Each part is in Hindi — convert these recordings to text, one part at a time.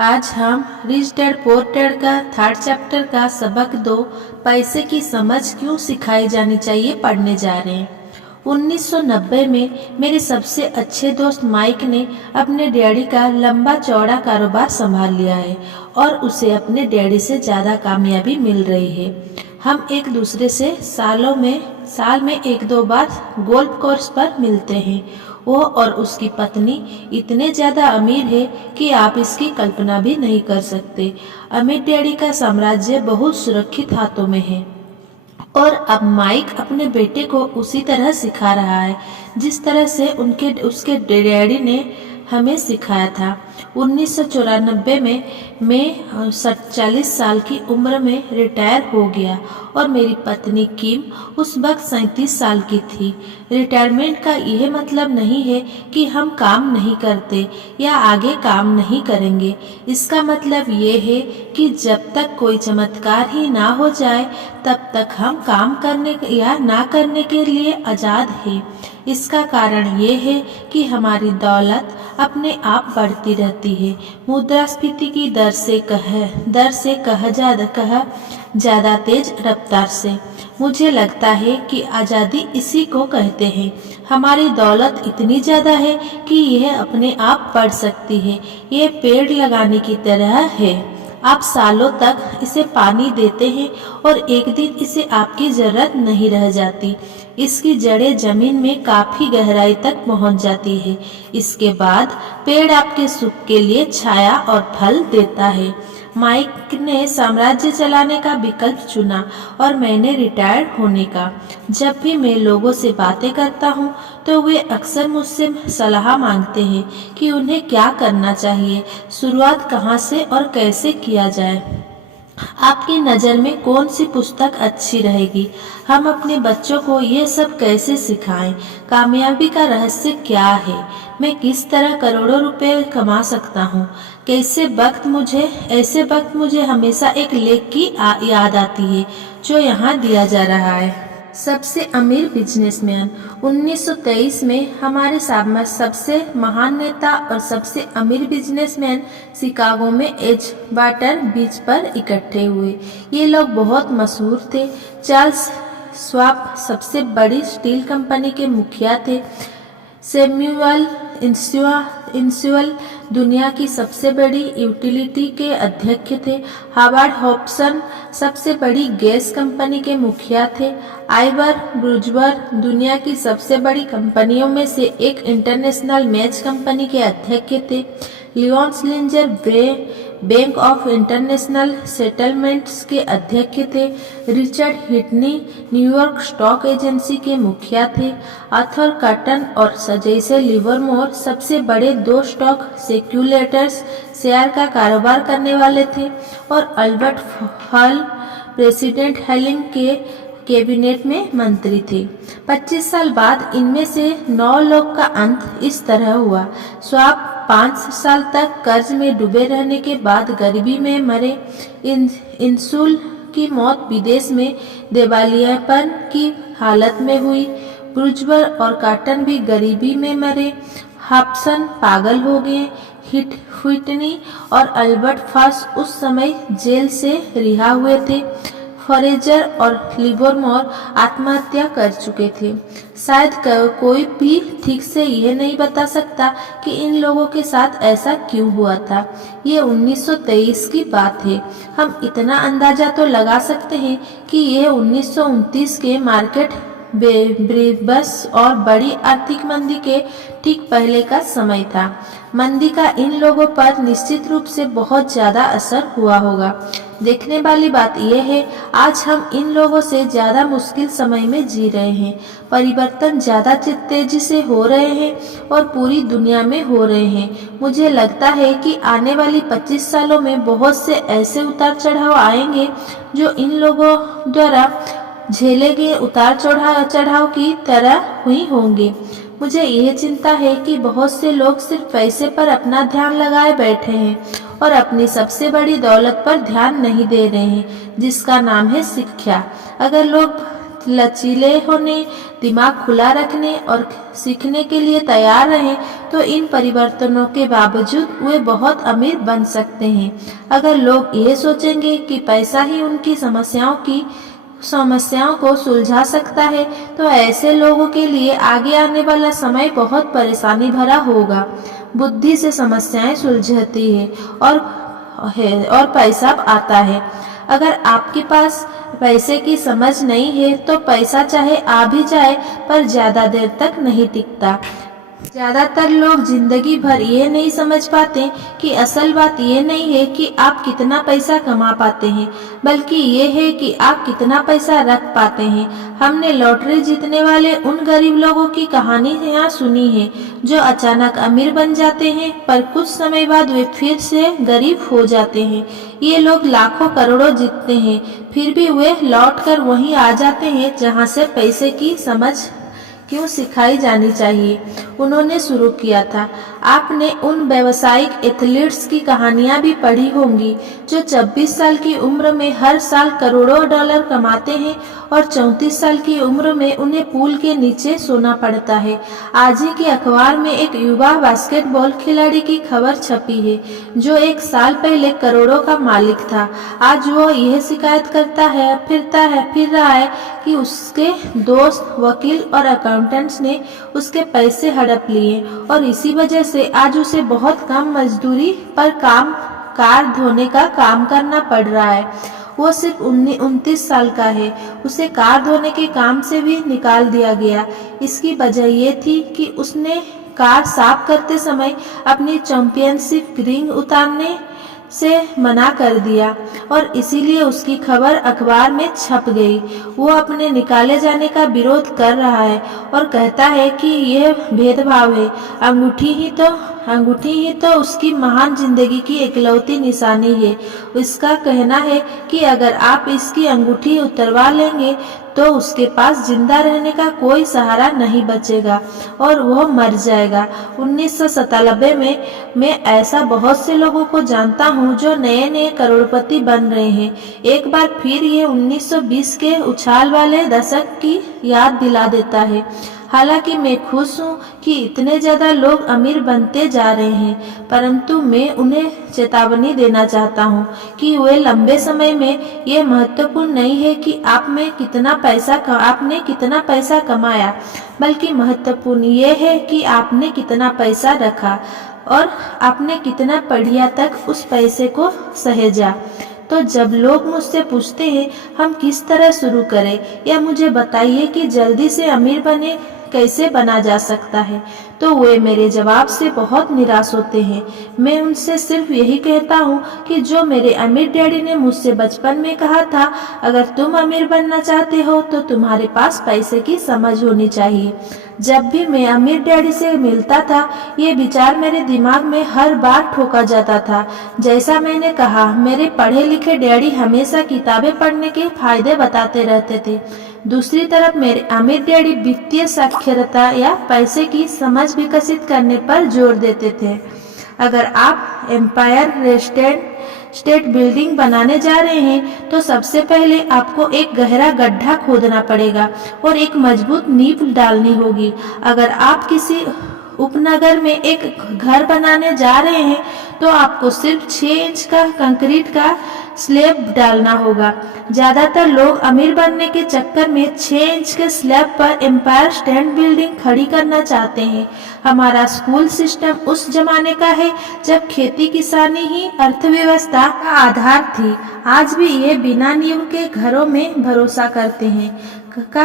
आज हम रिच डैड पुअर डैड का थर्ड चैप्टर का सबक 2 पैसे की समझ क्यों सिखाई जानी चाहिए पढ़ने जा रहे हैं। 1990 में मेरे सबसे अच्छे दोस्त माइक ने अपने डैडी का लंबा चौड़ा कारोबार संभाल लिया है और उसे अपने डैडी से ज़्यादा कामयाबी मिल रही है। हम एक दूसरे से साल में एक दो बार गोल्फ कोर्स पर मिलते हैं। वो और उसकी पत्नी इतने ज़्यादा अमीर है कि आप इसकी कल्पना भी नहीं कर सकते। अमीर डैडी का साम्राज्य बहुत सुरक्षित हाथों में है और अब माइक अपने बेटे को उसी तरह सिखा रहा है जिस तरह से उसके डैडी ने हमें सिखाया था। 1994 में मैं 40 साल की उम्र में रिटायर हो गया और मेरी पत्नी किम उस वक्त 37 साल की थी। रिटायरमेंट का यह मतलब नहीं है कि हम काम नहीं करते या आगे काम नहीं करेंगे। इसका मतलब ये है कि जब तक कोई चमत्कार ही ना हो जाए तब तक हम काम करने या ना करने के लिए आज़ाद हैं। इसका कारण ये है कि हमारी दौलत अपने आप बढ़ती रहती है, मुद्रास्फीति की दर से ज़्यादा तेज रफ्तार से। मुझे लगता है कि आज़ादी इसी को कहते हैं। हमारी दौलत इतनी ज़्यादा है कि यह अपने आप बढ़ सकती है। ये पेड़ लगाने की तरह है। आप सालों तक इसे पानी देते हैं और एक दिन इसे आपकी जरूरत नहीं रह जाती। इसकी जड़ें जमीन में काफी गहराई तक पहुंच जाती है। इसके बाद पेड़ आपके सुख के लिए छाया और फल देता है। माइक ने साम्राज्य चलाने का विकल्प चुना और मैंने रिटायर होने का। जब भी मैं लोगों से बातें करता हूँ तो वे अक्सर मुझसे सलाह मांगते हैं कि उन्हें क्या करना चाहिए, शुरुआत कहाँ से और कैसे किया जाए। आपकी नज़र में कौन सी पुस्तक अच्छी रहेगी? हम अपने बच्चों को ये सब कैसे सिखाएं? कामयाबी का रहस्य क्या है? मैं किस तरह करोड़ों रुपए कमा सकता हूँ? ऐसे वक्त मुझे हमेशा एक लेख की याद आती है जो यहाँ दिया जा रहा है। सबसे अमीर बिजनेसमैन। 1923 में हमारे सबसे महान नेता और सबसे अमीर बिजनेसमैन शिकागो में एज वाटर बीच पर इकट्ठे हुए। ये लोग बहुत मशहूर थे। चार्ल्स श्वाब सबसे बड़ी स्टील कंपनी के मुखिया थे। सैमुअल इंस्यूअल दुनिया की सबसे बड़ी यूटिलिटी के अध्यक्ष थे। हार्वर्ड हॉब्सन सबसे बड़ी गैस कंपनी के मुखिया थे। आइवर ब्रुजवर दुनिया की सबसे बड़ी कंपनियों में से एक इंटरनेशनल मैच कंपनी के अध्यक्ष थे। लियोन स्लिंजर बैंक ऑफ इंटरनेशनल सेटलमेंट्स के अध्यक्ष थे। Richard Whitney New York stock agency के मुखिया थे। आर्थर कॉटन और जैसे लिवरमोर सबसे बड़े 2 स्टॉक सेक्यूलेटर्स शेयर का कारोबार करने वाले थे और अल्बर्ट हॉल प्रेसिडेंट हेलिंग के कैबिनेट में मंत्री थे। 25 साल बाद इनमें से 9 लोग का अंत इस तरह हुआ। श्वाब 5 साल तक कर्ज में डूबे रहने के बाद गरीबी में मरे। इंसुल की मौत विदेश में दिवालियापन की हालत में हुई। ब्रुजवर और कॉटन भी गरीबी में मरे। हॉब्सन पागल हो गए। व्हिटनी और अल्बर्ट फॉस उस समय जेल से रिहा हुए थे। फरेजर और लिवरमोर आत्महत्या कर चुके थे। शायद कोई भी ठीक से यह नहीं बता सकता कि इन लोगों के साथ ऐसा क्यों हुआ था। ये 1923 की बात है। हम इतना अंदाजा तो लगा सकते हैं कि यह 1929 के मार्केट बस और बड़ी आर्थिक मंदी के ठीक पहले का समय था। मंदी का इन लोगों पर निश्चित रूप से बहुत ज्यादा असर हुआ होगा। देखने वाली बात यह है, आज हम इन लोगों से ज्यादा मुश्किल समय में जी रहे हैं। परिवर्तन ज्यादा तेजी से हो रहे हैं और पूरी दुनिया में हो रहे हैं। मुझे लगता है कि आने वाली 25 सालों में बहुत से ऐसे उतार चढ़ाव आएंगे जो इन लोगों द्वारा झेले गए उतार चढ़ाव की तरह हुई होंगे। मुझे यह चिंता है कि बहुत से लोग सिर्फ पैसे पर अपना ध्यान लगाए बैठे हैं और अपनी सबसे बड़ी दौलत पर ध्यान नहीं दे रहे हैं जिसका नाम है शिक्षा। अगर लोग लचीले होने, दिमाग खुला रखने और सीखने के लिए तैयार रहें तो इन परिवर्तनों के बावजूद वे बहुत अमीर बन सकते हैं। अगर लोग ये सोचेंगे कि पैसा ही उनकी समस्याओं को सुलझा सकता है तो ऐसे लोगों के लिए आगे आने वाला समय बहुत परेशानी भरा होगा। बुद्धि से समस्याएं सुलझती है और पैसा आता है। अगर आपके पास पैसे की समझ नहीं है तो पैसा चाहे आ भी जाए पर ज्यादा देर तक नहीं टिकता। ज्यादातर लोग जिंदगी भर ये नहीं समझ पाते कि असल बात ये नहीं है कि आप कितना पैसा कमा पाते हैं, बल्कि ये है कि आप कितना पैसा रख पाते हैं। हमने लॉटरी जीतने वाले उन गरीब लोगों की कहानी यहाँ सुनी है जो अचानक अमीर बन जाते हैं पर कुछ समय बाद वे फिर से गरीब हो जाते हैं। ये लोग लाखों करोड़ों जीतते हैं फिर भी वे लौट कर वहीं आ जाते हैं जहाँ से पैसे की समझ क्यों सिखाई जानी चाहिए उन्होंने शुरू किया था। आपने उन व्यावसायिक एथलीट्स की कहानियां भी पढ़ी होंगी जो 26 साल की उम्र में हर साल करोड़ों डॉलर कमाते हैं और 34 साल की उम्र में उन्हें पूल के नीचे सोना पड़ता है। आज ही के अखबार में एक युवा बास्केटबॉल खिलाड़ी की खबर छपी है जो एक साल पहले करोड़ों का मालिक था। आज वो यह शिकायत फिर रहा है कि उसके दोस्त, वकील और अकाउंटेंट्स ने उसके पैसे हड़प लिए और इसी वजह से आज उसे बहुत कम मजदूरी पर कार धोने का काम करना पड़ रहा है। वो सिर्फ 29 साल का है। उसे कार धोने के काम से भी निकाल दिया गया। इसकी वजह ये थी कि उसने कार साफ करते समय अपनी चैंपियनशिप रिंग उतारने से मना कर दिया और इसीलिए उसकी खबर अखबार में छप गई। वो अपने निकाले जाने का विरोध कर रहा है और कहता है कि यह भेदभाव है। अंगूठी ही तो उसकी महान जिंदगी की इकलौती निशानी है। इसका कहना है कि अगर आप इसकी अंगूठी उतरवा लेंगे तो उसके पास जिंदा रहने का कोई सहारा नहीं बचेगा और वह मर जाएगा। 1997 में मैं ऐसा बहुत से लोगों को जानता हूं जो नए नए करोड़पति बन रहे हैं। एक बार फिर ये 1920 के उछाल वाले दशक की याद दिला देता है। हालांकि मैं खुश हूँ कि इतने ज्यादा लोग अमीर बनते जा रहे हैं, परंतु मैं उन्हें चेतावनी देना चाहता हूँ कि वे लंबे समय में ये महत्वपूर्ण नहीं है कि आपने कितना पैसा कमाया, बल्कि महत्वपूर्ण ये है कि आपने कितना पैसा रखा और आपने कितना बढ़िया तक उस पैसे को सहेजा। तो जब लोग मुझसे पूछते हैं हम किस तरह शुरू करें या मुझे बताइए कि जल्दी से अमीर कैसे बना जा सकता है, तो वे मेरे जवाब से बहुत निराश होते हैं। मैं उनसे सिर्फ यही कहता हूँ कि जो मेरे अमीर डैडी ने मुझसे बचपन में कहा था, अगर तुम अमीर बनना चाहते हो तो तुम्हारे पास पैसे की समझ होनी चाहिए। जब भी मैं अमीर डैडी से मिलता था ये विचार मेरे दिमाग में हर बार ठोका जाता था। जैसा मैंने कहा, मेरे पढ़े लिखे डैडी हमेशा किताबें पढ़ने के फायदे बताते रहते थे। दूसरी तरफ मेरे अमीर डैडी वित्तीय साक्षरता या पैसे की समझ विकसित करने पर जोर देते थे। अगर आप एम्पायर स्टेट बिल्डिंग बनाने जा रहे हैं तो सबसे पहले आपको एक गहरा गड्ढा खोदना पड़ेगा और एक मजबूत नींव डालनी होगी। अगर आप किसी उपनगर में एक घर बनाने जा रहे हैं तो आपको सिर्फ 6 इंच का कंक्रीट का स्लैब डालना होगा। ज्यादातर लोग अमीर बनने के चक्कर में 6 इंच के स्लैब पर एम्पायर स्टेट बिल्डिंग खड़ी करना चाहते हैं। हमारा स्कूल सिस्टम उस जमाने का है जब खेती किसानी ही अर्थव्यवस्था का आधार थी। आज भी ये बिना नींव के घरों में भरोसा करते हैं का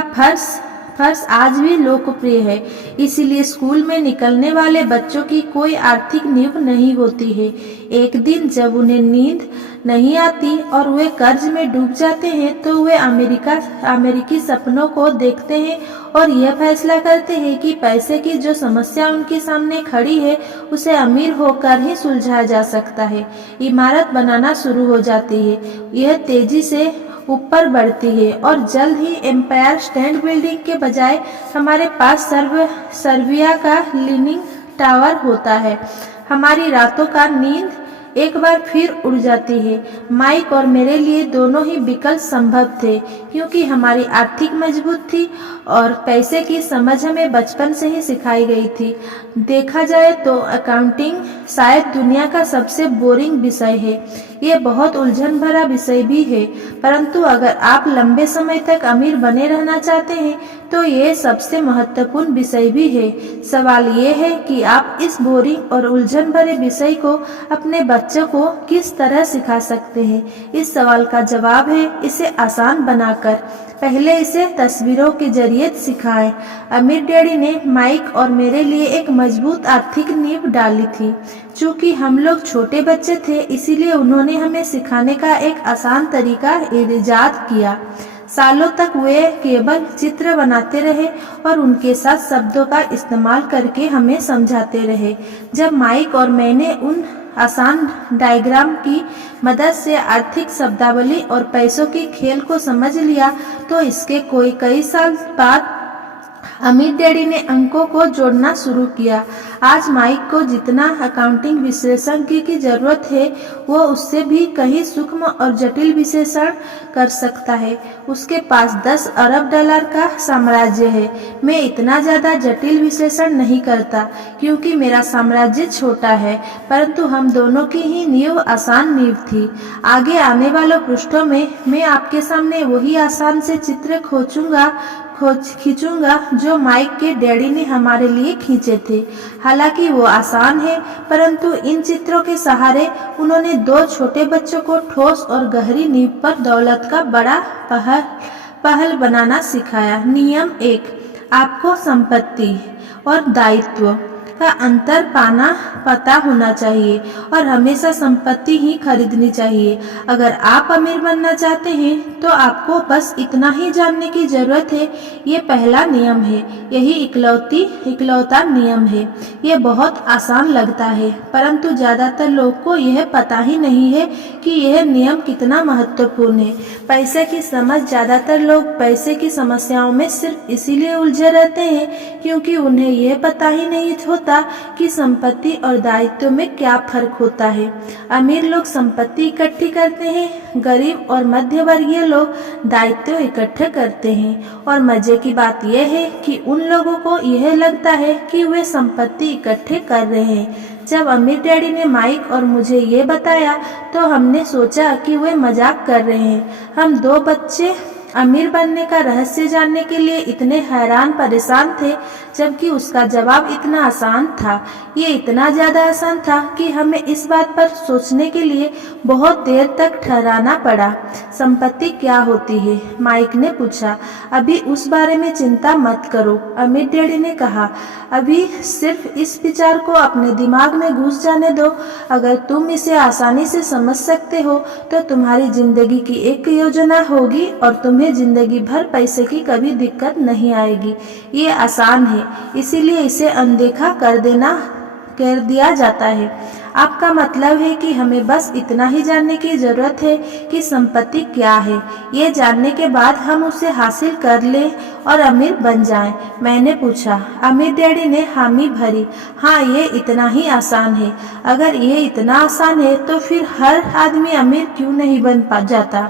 फर्श आज भी लोकप्रिय है। इसीलिए स्कूल में निकलने वाले बच्चों की कोई आर्थिक नींव नहीं होती है। एक दिन जब उन्हें नींद नहीं आती और वे कर्ज में डूब जाते हैं तो वे अमेरिकी सपनों को देखते हैं और यह फैसला करते हैं कि पैसे की जो समस्या उनके सामने खड़ी है उसे अमीर होकर ही सुलझाया जा सकता है। इमारत बनाना शुरू हो जाती है। यह तेजी से ऊपर बढ़ती है और जल्द ही एम्पायर स्टेट बिल्डिंग के बजाय हमारे पास सर्बिया का लीनिंग टावर होता है। हमारी रातों का नींद एक बार फिर उड़ जाती है। माइक और मेरे लिए दोनों ही विकल्प संभव थे, क्योंकि हमारी आर्थिक मजबूत थी और पैसे की समझ हमें बचपन से ही सिखाई गई थी। देखा जाए तो अकाउंटिंग शायद दुनिया का सबसे बोरिंग विषय है। ये बहुत उलझन भरा विषय भी है, परंतु अगर आप लंबे समय तक अमीर बने रहना चाहते हैं तो ये सबसे महत्वपूर्ण विषय भी है। सवाल ये है कि आप इस बोरिंग और उलझन भरे विषय को अपने बच्चों को किस तरह सिखा सकते हैं। इस सवाल का जवाब है इसे आसान बनाकर। पहले इसे तस्वीरों के जरिए सिखाएं। अमीर डैडी ने माइक और मेरे लिए एक मजबूत आर्थिक नींव डाली थी। चूंकि हम लोग छोटे बच्चे थे, इसीलिए उन्होंने हमें सिखाने का एक आसान तरीका इजाद किया। सालों तक वे केवल चित्र बनाते रहे और उनके साथ शब्दों का इस्तेमाल करके हमें समझाते रहे। जब माइक और मैंने उन आसान डायग्राम की मदद से आर्थिक शब्दावली और पैसों के खेल को समझ लिया, तो इसके कई साल बाद अमीर डैडी ने अंकों को जोड़ना शुरू किया। आज माइक को जितना अकाउंटिंग विश्लेषण की जरूरत है, वो उससे भी कहीं सूक्ष्म और जटिल विश्लेषण कर सकता है। उसके पास 10 अरब डॉलर का साम्राज्य है। मैं इतना ज्यादा जटिल विश्लेषण नहीं करता, क्योंकि मेरा साम्राज्य छोटा है, परंतु हम दोनों की ही नींव आसान नींव थी। आगे आने वाले पृष्ठों में मैं आपके सामने वही आसान से चित्र खींचूंगा जो माइक के डैडी ने हमारे लिए खींचे थे। हालांकि वो आसान है, परंतु इन चित्रों के सहारे उन्होंने 2 छोटे बच्चों को ठोस और गहरी नींव पर दौलत का बड़ा पहल बनाना सिखाया। नियम 1, आपको संपत्ति और दायित्व का अंतर पता होना चाहिए और हमेशा संपत्ति ही खरीदनी चाहिए। अगर आप अमीर बनना चाहते हैं तो आपको बस इतना ही जानने की जरूरत है। ये पहला नियम है, यही इकलौता नियम है। ये बहुत आसान लगता है, परंतु ज्यादातर लोग को यह पता ही नहीं है कि यह नियम कितना महत्वपूर्ण है। पैसे की समझ ज्यादातर लोग पैसे की समस्याओं में सिर्फ इसीलिए उलझे रहते हैं क्योंकि उन्हें यह पता ही नहीं होता कि संपत्ति और दायित्व में क्या फर्क होता है। अमीर लोग संपत्ति इकट्ठी करते हैं, गरीब और मध्य वर्गीय लोग दायित्व इकट्ठे करते हैं। और मजे की बात यह है कि उन लोगों को यह लगता है कि वे संपत्ति इकट्ठे कर रहे हैं। जब अमीर डैडी ने माइक और मुझे ये बताया तो हमने सोचा कि वे मजाक कर रहे हैं। हम 2 बच्चे अमीर बनने का रहस्य जानने के लिए इतने हैरान परेशान थे, जबकि उसका जवाब इतना आसान था। ये इतना ज्यादा आसान था कि हमें इस बात पर सोचने के लिए बहुत देर तक ठहराना पड़ा। संपत्ति क्या होती है? माइक ने पूछा। अभी उस बारे में चिंता मत करो, अमीर डैडी ने कहा। अभी सिर्फ इस विचार को अपने दिमाग में घुस जाने दो। अगर तुम इसे आसानी से समझ सकते हो तो तुम्हारी जिंदगी की एक योजना होगी और तुम्हें जिंदगी भर पैसे की कभी दिक्कत नहीं आएगी। ये आसान है, इसीलिए इसे अनदेखा कर दिया जाता है। आपका मतलब है कि हमें बस इतना ही जानने की जरूरत है कि संपत्ति क्या है। ये जानने के बाद हम उसे हासिल कर लें और अमीर बन जाएं। मैंने पूछा। अमीर डैडी ने हामी भरी। हाँ, ये इतना ही आसान है। अगर ये इतना आसान है तो फिर हर आदमी अमीर क्यों नहीं बन जाता?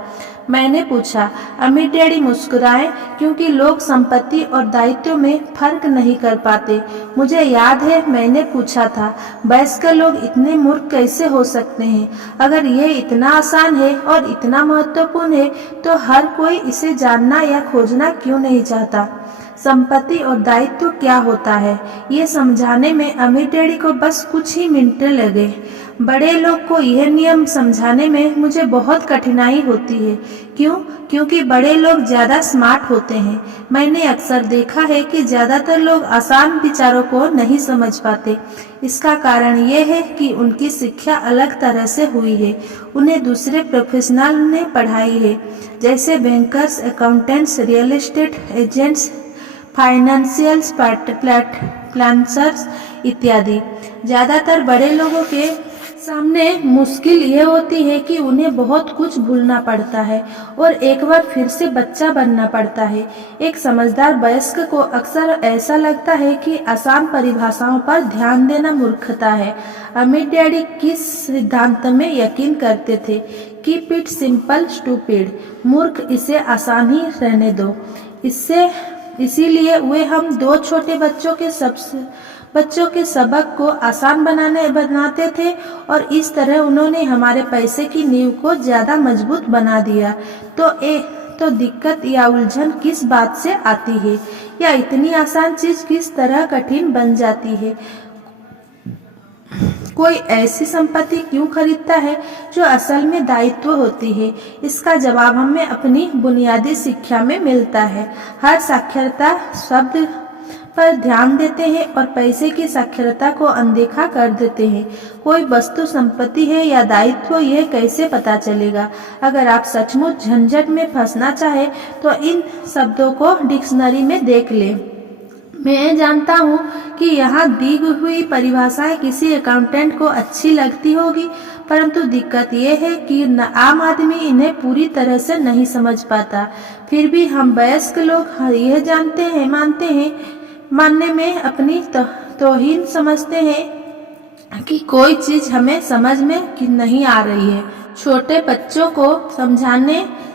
मैंने पूछा। अमीर डैडी मुस्कुराए, क्योंकि लोग संपत्ति और दायित्व में फर्क नहीं कर पाते। मुझे याद है मैंने पूछा था, वयस्क लोग इतने मूर्ख कैसे हो सकते हैं? अगर ये इतना आसान है और इतना महत्वपूर्ण है तो हर कोई इसे जानना या खोजना क्यों नहीं चाहता? संपत्ति और दायित्व क्या होता है, ये समझाने में अमीर डैडी को बस कुछ ही मिनट लगे। बड़े लोग को यह नियम समझाने में मुझे बहुत कठिनाई होती है। क्यों? क्योंकि बड़े लोग ज्यादा स्मार्ट होते हैं। मैंने अक्सर देखा है कि ज्यादातर लोग आसान विचारों को नहीं समझ पाते। इसका कारण यह है कि उनकी शिक्षा अलग तरह से हुई है। उन्हें दूसरे प्रोफेशनल ने पढ़ाई है, जैसे bankers, accountants, real estate agents, financial planners इत्यादि। ज्यादातर बड़े लोगों के सामने मुश्किल ये होती है कि उन्हें बहुत कुछ भूलना पड़ता है और एक बार फिर से बच्चा बनना पड़ता है। एक समझदार वयस्क को अक्सर ऐसा लगता है कि आसान परिभाषाओं पर ध्यान देना मूर्खता है। अमीर डैडी किस सिद्धांत में यकीन करते थे? कीप इट सिंपल स्टूपिड, मूर्ख, इसे आसान ही रहने दो। इसीलिए वे हम दो छोटे बच्चों के सबक को आसान बनाते थे और इस तरह उन्होंने हमारे पैसे की नींव को ज्यादा मजबूत बना दिया। तो दिक्कत या उलझन किस बात से आती है, या इतनी आसान चीज किस तरह कठिन बन जाती है? कोई ऐसी संपत्ति क्यों खरीदता है जो असल में दायित्व होती है? इसका जवाब हमें अपनी बुनियादी शिक्षा में मिलता है। हर साक्षरता शब्द पर ध्यान देते हैं और पैसे की साक्षरता को अनदेखा कर देते हैं। कोई वस्तु संपत्ति है या दायित्व, यह कैसे पता चलेगा? अगर आप सचमुच झंझट में फंसना चाहे तो इन शब्दों को डिक्शनरी में देख लें। मैं जानता हूँ कि यहाँ दी हुई परिभाषाएं किसी अकाउंटेंट को अच्छी लगती होगी, परंतु दिक्कत यह है कि आम आदमी इन्हें पूरी तरह से नहीं समझ पाता। फिर भी हम वयस्क लोग यह मानने में अपनी तौहीन समझते हैं कि कोई चीज हमें समझ में नहीं आ रही है। छोटे बच्चों को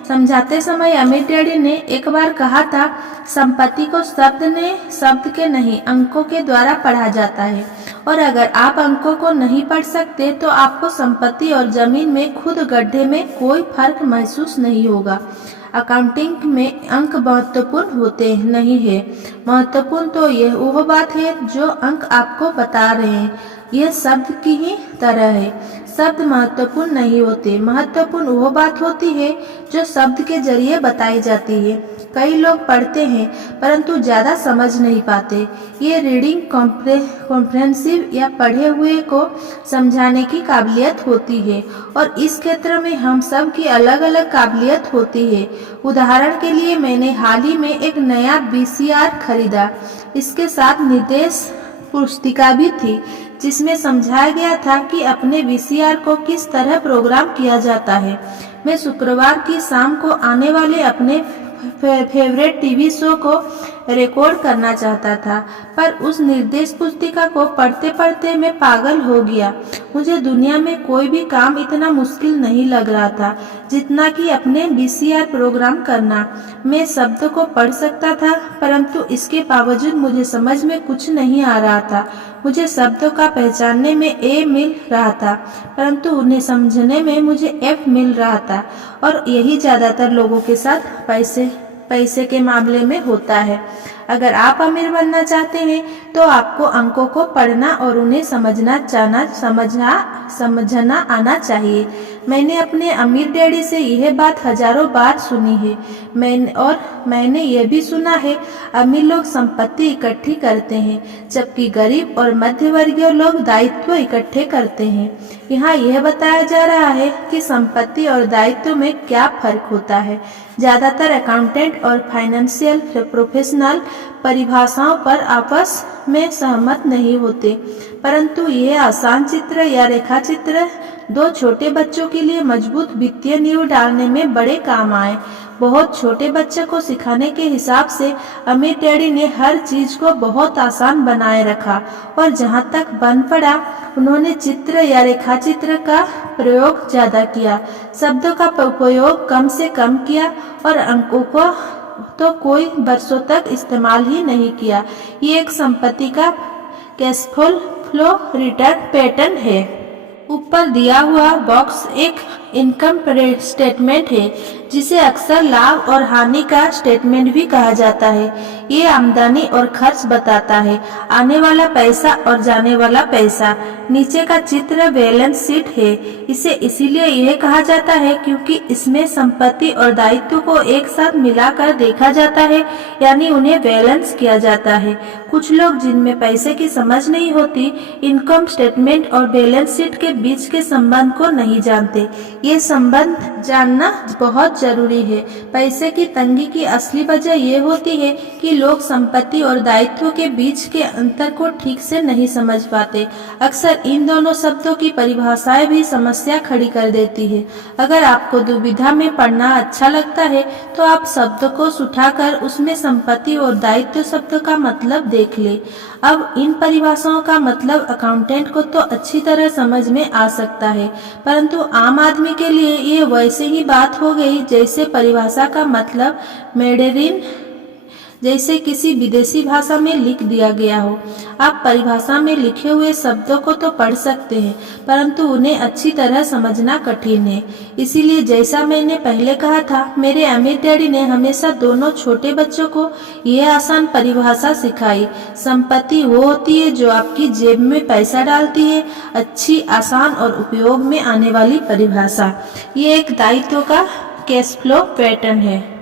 समझाते समय अमीर डैडी ने एक बार कहा था, संपत्ति को शब्द के नहीं अंकों के द्वारा पढ़ा जाता है, और अगर आप अंकों को नहीं पढ़ सकते तो आपको संपत्ति और जमीन में खुद गड्ढे में कोई फर्क महसूस नहीं होगा। अकाउंटिंग में अंक महत्वपूर्ण होते नहीं है, महत्वपूर्ण तो यह वो बात है जो अंक आपको बता रहे हैं। यह शब्द की ही तरह है, शब्द महत्वपूर्ण नहीं होते, महत्वपूर्ण वो बात होती है जो शब्द के जरिए बताई जाती है। कई लोग पढ़ते हैं परंतु ज्यादा समझ नहीं पाते। ये रीडिंग कॉम्प्रिहेंसिव या पढ़े हुए को समझाने की काबिलियत होती है, और इस क्षेत्र में हम सब की अलग अलग काबिलियत होती है। उदाहरण के लिए मैंने हाल ही में एक नया VCR खरीदा। इसके साथ निर्देश पुस्तिका भी थी जिसमें समझाया गया था कि अपने VCR को किस तरह प्रोग्राम किया जाता है। मैं शुक्रवार की शाम को आने वाले अपने फेवरेट टीवी शो को रिकॉर्ड करना चाहता था, पर उस निर्देश पुस्तिका को पढ़ते पढ़ते मैं पागल हो गया। मुझे दुनिया में कोई भी काम इतना मुश्किल नहीं लग रहा था जितना कि अपने VCR प्रोग्राम करना। मैं शब्द को पढ़ सकता था परंतु इसके बावजूद मुझे समझ में कुछ नहीं आ रहा था। मुझे शब्दों का पहचानने में A मिल रहा था परंतु उन्हें समझने में मुझे F मिल रहा था, और यही ज्यादातर लोगों के साथ पैसे के मामले में होता है। अगर आप अमीर बनना चाहते हैं तो आपको अंकों को पढ़ना और उन्हें समझना आना चाहिए। मैंने अपने अमीर डैडी से यह बात हजारों बार सुनी है। मैंने यह भी सुना है अमीर लोग संपत्ति इकट्ठी करते हैं जबकि गरीब और मध्यवर्गीय लोग दायित्व इकट्ठे करते हैं। यहाँ यह बताया जा रहा है कि संपत्ति और दायित्व में क्या फर्क होता है। ज्यादातर अकाउंटेंट और फाइनेंशियल प्रोफेशनल परिभाषाओं पर आपस में सहमत नहीं होते, परंतु यह आसान चित्र या रेखा चित्र दो छोटे बच्चों के लिए मजबूत वित्तीय नींव डालने में बड़े काम आए। बहुत छोटे बच्चे को सिखाने के हिसाब से अमीर डैडी ने हर चीज को बहुत आसान बनाए रखा, और जहाँ तक बन पड़ा उन्होंने चित्र या रेखा चित्र का प्रयोग ज्यादा किया, शब्दों का उपयोग कम से कम किया, और अंकों को तो कोई बरसों तक इस्तेमाल ही नहीं किया। ये एक संपत्ति का कैश फ्लो रिटर्न पैटर्न है। ऊपर दिया हुआ बॉक्स एक इनकम स्टेटमेंट है जिसे अक्सर लाभ और हानि का स्टेटमेंट भी कहा जाता है। ये आमदनी और खर्च बताता है, आने वाला पैसा और जाने वाला पैसा। नीचे का चित्र बैलेंस शीट है। इसे इसीलिए यह कहा जाता है क्योंकि इसमें संपत्ति और दायित्व को एक साथ मिलाकर देखा जाता है, यानी उन्हें बैलेंस किया जाता है। कुछ लोग जिनमें पैसे की समझ नहीं होती, इनकम स्टेटमेंट और बैलेंस शीट के बीच के संबंध को नहीं जानते। ये संबंध जानना बहुत जरूरी है। पैसे की तंगी की असली वजह ये होती है कि लोग संपत्ति और दायित्व के बीच के अंतर को ठीक से नहीं समझ पाते। अक्सर इन दोनों शब्दों की परिभाषाएं भी समस्या खड़ी कर देती है। अगर आपको दुविधा में पढ़ना अच्छा लगता है तो आप शब्दकोश उठाकर उसमें संपत्ति और दायित्व शब्द का मतलब देख ले। अब इन परिभाषाओं का मतलब अकाउंटेंट को तो अच्छी तरह समझ में आ सकता है, परंतु आम आदमी के लिए ये वैसे ही बात हो गई जैसे परिभाषा का मतलब मैंडेरिन जैसे किसी विदेशी भाषा में लिख दिया गया हो। आप परिभाषा में लिखे हुए शब्दों को तो पढ़ सकते हैं, परंतु उन्हें अच्छी तरह समझना कठिन है। इसीलिए जैसा मैंने पहले कहा था, मेरे अमीर डैडी ने हमेशा दोनों छोटे बच्चों को ये आसान परिभाषा सिखाई। संपत्ति वो होती है जो आपकी जेब में पैसा डालती है। अच्छी, आसान और उपयोग में आने वाली परिभाषा। ये एक दायित्व का कैश फ्लो पैटर्न है।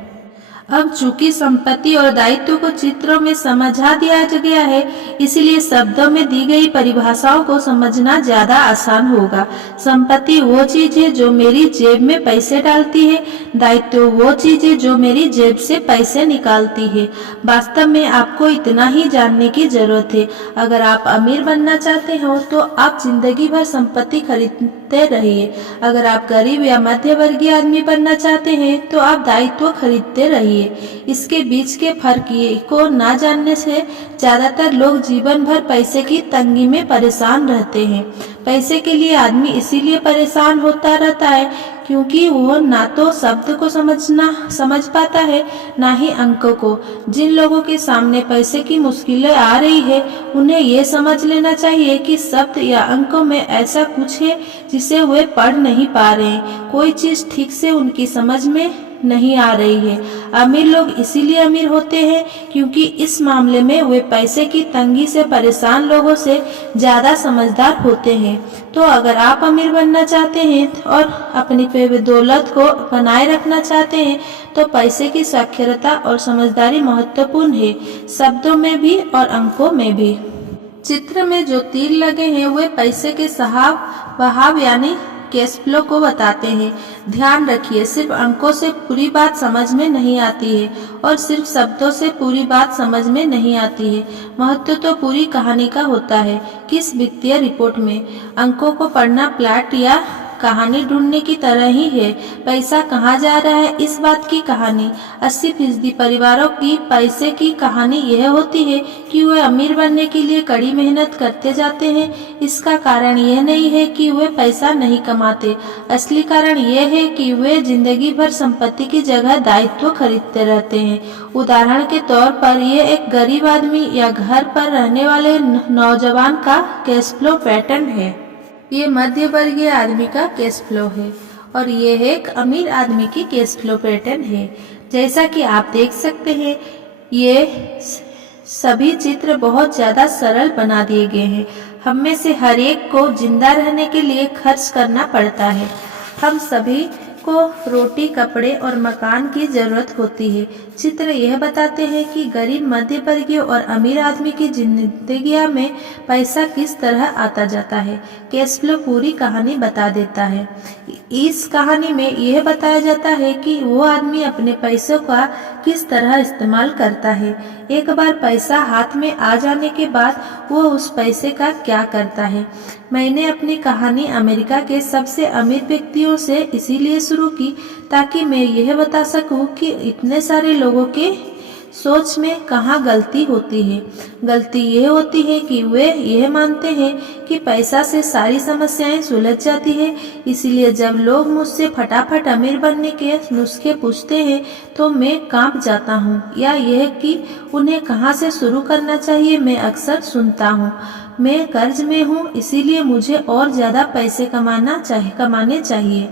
अब चूंकि संपत्ति और दायित्व को चित्रों में समझा दिया गया है, इसीलिए शब्दों में दी गई परिभाषाओं को समझना ज्यादा आसान होगा। संपत्ति वो चीज है जो मेरी जेब में पैसे डालती है, दायित्व वो चीज है जो मेरी जेब से पैसे निकालती है। वास्तव में आपको इतना ही जानने की जरूरत है। अगर आप अमीर बनना चाहते हो तो आप जिंदगी भर संपत्ति खरीदते रहिए। अगर आप गरीब या मध्य वर्गीय आदमी बनना चाहते हैं तो आप दायित्व खरीदते रहिए। इसके बीच के फर्क को ना जानने से ज्यादातर लोग जीवन भर पैसे की तंगी में परेशान रहते हैं। पैसे के लिए आदमी इसीलिए परेशान होता रहता है क्योंकि वो ना तो शब्द को समझ पाता है, ना ही अंकों को। जिन लोगों के सामने पैसे की मुश्किलें आ रही है, उन्हें ये समझ लेना चाहिए कि शब्द या अंकों में ऐसा कुछ है जिसे वे पढ़ नहीं पा रहे हैं। कोई चीज ठीक से उनकी समझ में नहीं आ रही है। अमीर लोग इसीलिए अमीर होते हैं क्योंकि इस मामले में वे पैसे की तंगी से परेशान लोगों से ज्यादा समझदार होते हैं। तो अगर आप अमीर बनना चाहते हैं और अपनी दौलत को बनाए रखना चाहते हैं तो पैसे की साक्षरता और समझदारी महत्वपूर्ण है, शब्दों में भी और अंकों में भी। चित्र में जो तीर लगे हैं वे पैसे के बहाव यानी कैश फ्लो को बताते हैं। ध्यान रखिए, सिर्फ अंकों से पूरी बात समझ में नहीं आती है और सिर्फ शब्दों से पूरी बात समझ में नहीं आती है। महत्व तो पूरी कहानी का होता है। किस वित्तीय रिपोर्ट में अंकों को पढ़ना प्लाट या कहानी ढूंढने की तरह ही है। पैसा कहाँ जा रहा है, इस बात की कहानी। 80% परिवारों की पैसे की कहानी यह होती है कि वे अमीर बनने के लिए कड़ी मेहनत करते जाते हैं। इसका कारण यह नहीं है कि वे पैसा नहीं कमाते, असली कारण यह है कि वे जिंदगी भर संपत्ति की जगह दायित्व खरीदते रहते हैं। उदाहरण के तौर पर यह एक गरीब आदमी या घर पर रहने वाले नौजवान का कैश फ्लो पैटर्न है। ये मध्य वर्गीय आदमी का कैश फ्लो है और ये एक अमीर आदमी की कैश फ्लो पैटर्न है। जैसा कि आप देख सकते हैं, ये सभी चित्र बहुत ज्यादा सरल बना दिए गए हैं। हम में से हर एक को जिंदा रहने के लिए खर्च करना पड़ता है। हम सभी को रोटी, कपड़े और मकान की जरूरत होती है। चित्र यह बताते हैं कि गरीब, मध्य वर्गीय और अमीर आदमी की जिंदगी में पैसा किस तरह आता जाता है। कैश फ्लो पूरी कहानी बता देता है। इस कहानी में यह बताया जाता है कि वो आदमी अपने पैसों का किस तरह इस्तेमाल करता है। एक बार पैसा हाथ में आ जाने के बाद वो उस पैसे का क्या करता है। मैंने अपनी कहानी अमेरिका के सबसे अमीर व्यक्तियों से इसीलिए शुरू की ताकि मैं यह बता सकूं कि इतने सारे लोगों के सोच में कहाँ गलती होती है। गलती यह होती है कि वे यह मानते हैं कि पैसा से सारी समस्याएं सुलझ जाती है। इसीलिए जब लोग मुझसे फटाफट अमीर बनने के नुस्खे पूछते हैं तो मैं कांप जाता हूँ, या यह कि उन्हें कहाँ से शुरू करना चाहिए मैं अक्सर सुनता हूँ। मैं कर्ज में हूँ, इसीलिए मुझे और ज्यादा पैसे कमाने चाहिए।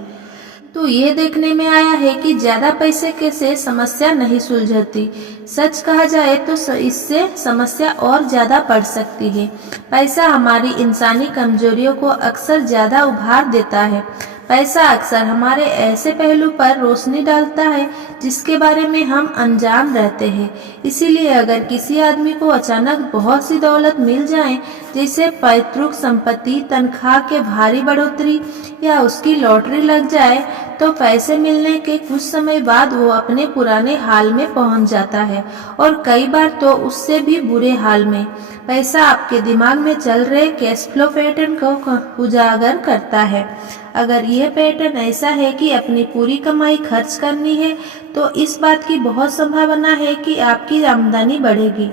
तो ये देखने में आया है कि ज्यादा पैसे के से समस्या नहीं सुलझती। सच कहा जाए तो इससे समस्या और ज्यादा बढ़ सकती है। पैसा हमारी इंसानी कमजोरियों को अक्सर ज्यादा उभार देता है। पैसा अक्सर हमारे ऐसे पहलू पर रोशनी डालता है जिसके बारे में हम अनजान रहते हैं। इसीलिए अगर किसी आदमी को अचानक बहुत सी दौलत मिल जाए, जैसे पैतृक संपत्ति, तनख्वाह के भारी बढ़ोतरी या उसकी लॉटरी लग जाए, तो पैसे मिलने के कुछ समय बाद वो अपने पुराने हाल में पहुंच जाता है और कई बार तो उससे भी बुरे हाल में। पैसा आपके दिमाग में चल रहे कैश फ्लो पैटर्न को उजागर करता है। अगर यह पैटर्न ऐसा है कि अपनी पूरी कमाई खर्च करनी है, तो इस बात की बहुत संभावना है कि आपकी आमदनी बढ़ेगी।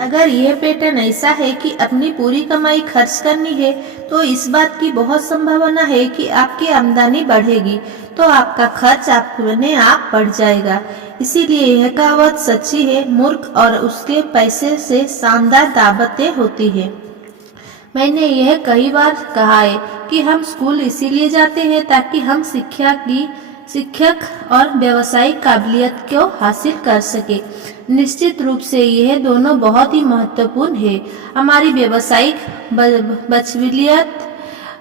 अगर यह पैटर्न ऐसा है कि अपनी पूरी कमाई खर्च करनी है, तो इस बात की बहुत संभावना है कि आपकी आमदनी बढ़ेगी, तो आपका खर्च अपने आप बढ़ जाएगा। इसीलिए यह कहावत सच्ची है, मूर्ख और उसके पैसे से शानदार दावतें होती है। मैंने यह कई बार कहा है कि हम स्कूल इसीलिए जाते हैं ताकि हम शिक्षक और व्यावसायिक काबिलियत को हासिल कर सके। निश्चित रूप से यह दोनों बहुत ही महत्वपूर्ण है। हमारी व्यावसायिक बचविलियत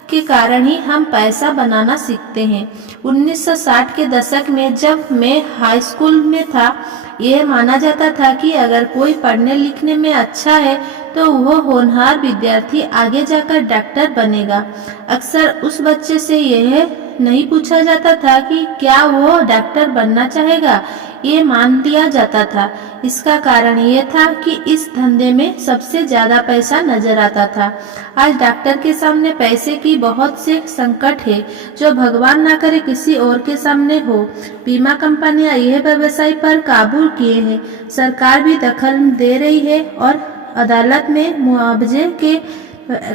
के कारण ही हम पैसा बनाना सीखते हैं। 1960 के दशक में जब मैं हाई स्कूल में था, यह माना जाता था कि अगर कोई पढ़ने लिखने में अच्छा है तो वह होनहार विद्यार्थी आगे जाकर डॉक्टर बनेगा। अक्सर उस बच्चे से यह नहीं पूछा जाता था कि क्या वो डॉक्टर बनना चाहेगा, ये मान लिया जाता था। इसका कारण यह था कि इस धंधे में सबसे ज्यादा पैसा नजर आता था। आज डॉक्टर के सामने पैसे की बहुत से संकट है जो भगवान ना करे किसी और के सामने हो। बीमा कंपनियां यह व्यवसाय पर काबू किए हैं, सरकार भी दखल दे रही है और अदालत में मुआवजे के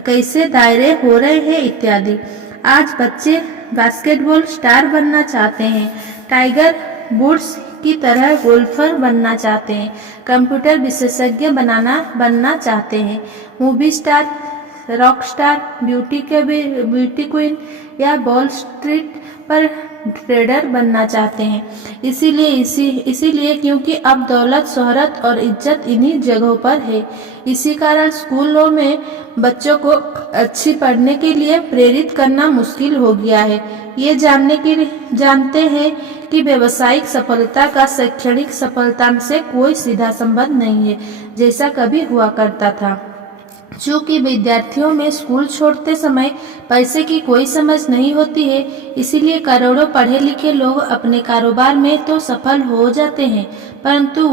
कैसे दायरे हो रहे हैं इत्यादि। आज बच्चे बास्केटबॉल स्टार बनना चाहते हैं, टाइगर वुड्स की तरह गोल्फर बनना चाहते हैं, कंप्यूटर विशेषज्ञ बनना चाहते हैं, movie star, rock star, beauty queen या वॉल स्ट्रीट पर ट्रेडर बनना चाहते हैं। इसीलिए क्योंकि अब दौलत, शोहरत और इज्जत इन्हीं जगहों पर है। इसी कारण स्कूलों में बच्चों को अच्छी पढ़ने के लिए प्रेरित करना मुश्किल हो गया है। ये जानते हैं कि व्यावसायिक सफलता का शैक्षणिक सफलता से कोई सीधा संबंध नहीं है, जैसा कभी हुआ करता था। चूँकि विद्यार्थियों में स्कूल छोड़ते समय पैसे की कोई समझ नहीं होती है, इसीलिए करोड़ों पढ़े लिखे लोग अपने कारोबार में तो सफल हो जाते हैं, परंतु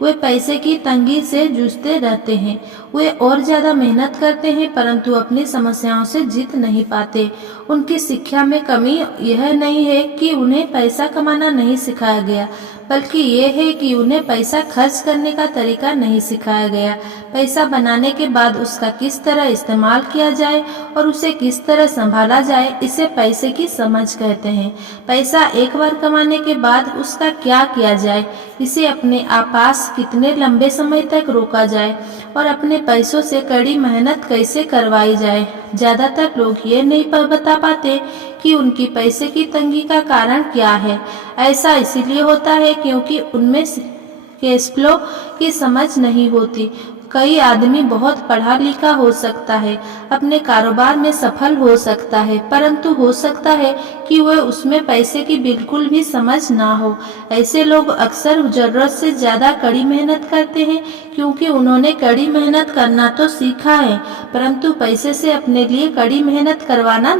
वे पैसे की तंगी से जूझते रहते हैं। वे और ज्यादा मेहनत करते हैं परंतु अपनी समस्याओं से जीत नहीं पाते। उनकी शिक्षा में कमी यह नहीं है कि उन्हें पैसा कमाना नहीं सिखाया गया, बल्कि ये है कि उन्हें पैसा खर्च करने का तरीका नहीं सिखाया गया। पैसा बनाने के बाद उसका किस तरह इस्तेमाल किया जाए और उसे किस तरह संभाला जाए, इसे पैसे की समझ कहते हैं। पैसा एक बार कमाने के बाद उसका क्या किया जाए, इसे अपने पास कितने लंबे समय तक रोका जाए और अपने पैसों से कड़ी मेहनत कैसे करवाई जाए, ज्यादातर लोग ये नहीं बता पाते कि उनकी पैसे की तंगी का कारण क्या है। ऐसा इसीलिए होता है क्योंकि उनमें कैश फ्लो की समझ नहीं होती। कई आदमी बहुत पढ़ा लिखा हो सकता है, अपने कारोबार में सफल हो सकता है, परंतु हो सकता है कि वह उसमें पैसे की बिल्कुल भी समझ ना हो। ऐसे लोग अक्सर जरूरत से ज्यादा कड़ी मेहनत करते हैं क्योंकि उन्होंने कड़ी मेहनत करना तो सीखा है, परंतु पैसे से अपने लिए कड़ी मेहनत करवाना